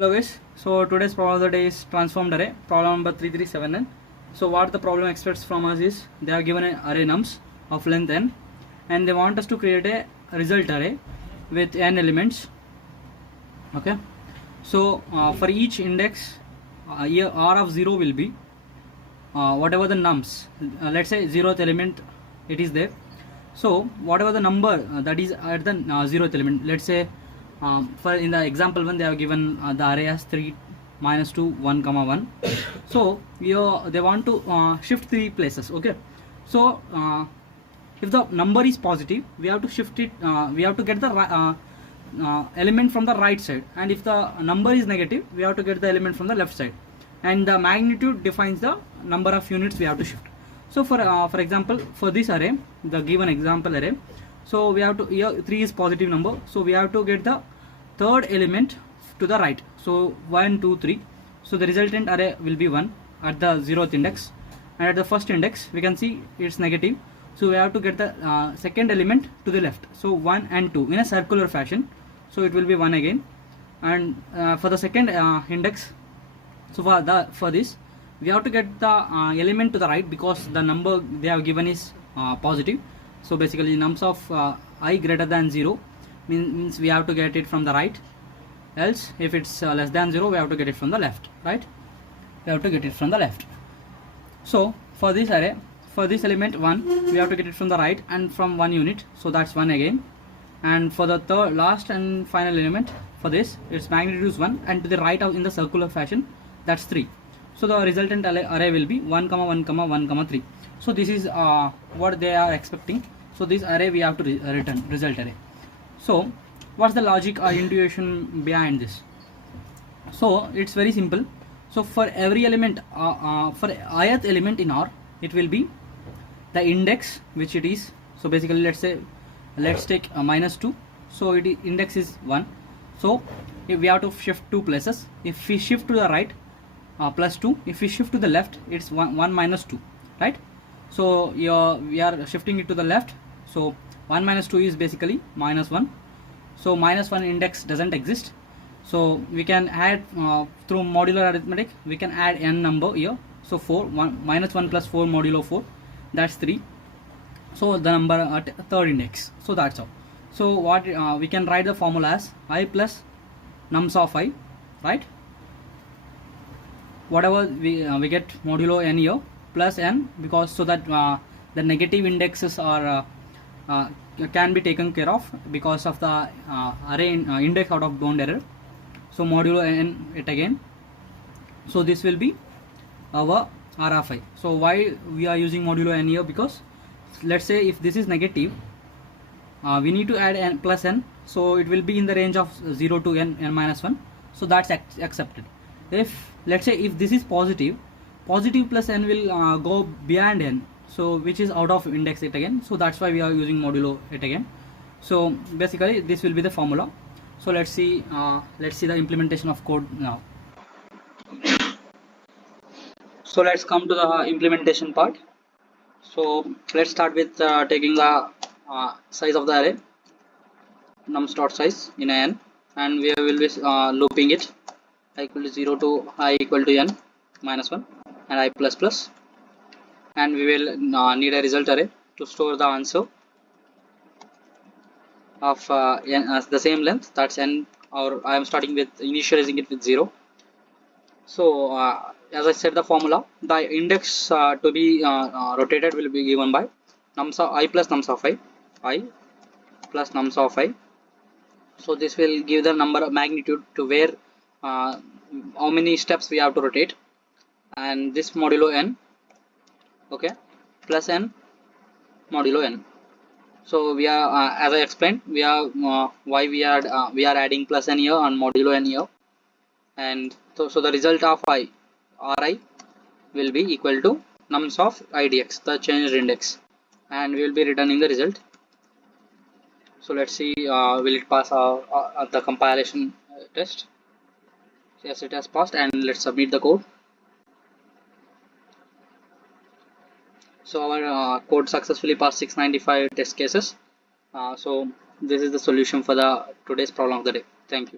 Hello guys, so today's problem of the day is transformed array, problem number 3379. So what the problem expects from us is they have given an array nums of length n and they want us to create a result array with n elements. Okay, so for each index here r of 0 will be whatever the nums, let's say 0th element it is there. So whatever the number that is at the 0th element, let's say for in the example one they have given the array as 3 minus 2 1 comma 1. So they want to shift 3 places. Okay, so if the number is positive we have to shift it, we have to get the element from the right side, and if the number is negative we have to get the element from the left side, and the magnitude defines the number of units we have to shift. So for example, for this array, the given example array, so we have to, here 3 is positive number, so we have to get the third element to the right. So 1 2 3, so the resultant array will be 1 at the 0th index, and at the first index we can see it's negative, so we have to get the second element to the left, so 1 and 2 in a circular fashion, so it will be 1 again. And for the second index, so for this we have to get the element to the right because the number they have given is positive. So basically nums of I greater than 0 means we have to get it from the right, else if it's less than 0 we have to get it from the left, right? We have to get it from the left. So for this array, for this element 1 we have to get it from the right and from 1 unit, so that's 1 again. And for the third last and final element, for this its magnitude is 1 and to the right of in the circular fashion, that's 3. So the resultant array will be 1 comma 1 comma 1 comma 3. So this is what they are expecting. So this array we have to return result array. So what's the logic or intuition behind this? So it's very simple. So for every element, for ith element in R, it will be the index which it is. So basically let's take minus 2. So index is 1. So if we have to shift 2 places, if we shift to the right, plus 2, if we shift to the left it's 1 minus 2, right? So we are shifting it to the left, so 1 minus 2 is basically minus 1. So minus 1 index doesn't exist, so we can add through modular arithmetic we can add n number here. So 1 minus 1 plus 4 modulo 4, that's 3. So the number at third index, so that's all. So what we can write the formula as I plus nums of I, right? Whatever we get modulo n here plus n, because so that the negative indexes are can be taken care of because of the array index out of bound error. So modulo n it again. So this will be our R of I. So why we are using modulo n here? Because let's say if this is negative, we need to add n plus n, so it will be in the range of 0 to n minus 1. So that's accepted. If let's say if this is positive plus n will go beyond n, so which is out of index it again, so that's why we are using modulo it again. So basically this will be the formula. So let's see the implementation of code now. So let's come to the implementation part. So let's start with taking the size of the array, nums dot size in n, and we will be looping it I equal to 0 to I equal to n minus 1 and I plus plus, and we will need a result array to store the answer of n as the same length, that's n, or I am starting with initializing it with 0. So as I said the formula, the index to be rotated will be given by nums of I plus nums of I plus nums of I. So this will give the number of magnitude to where how many steps we have to rotate, and this modulo n, okay, plus n modulo n. So we are as I explained, we are why we are adding plus n here and modulo n here, and so the result of I Ri will be equal to nums of idx, the changed index, and we will be returning the result. So let's see will it pass the compilation test. Yes, it has passed, and let's submit the code. So our code successfully passed 695 test cases. So this is the solution for the today's problem of the day. Thank you.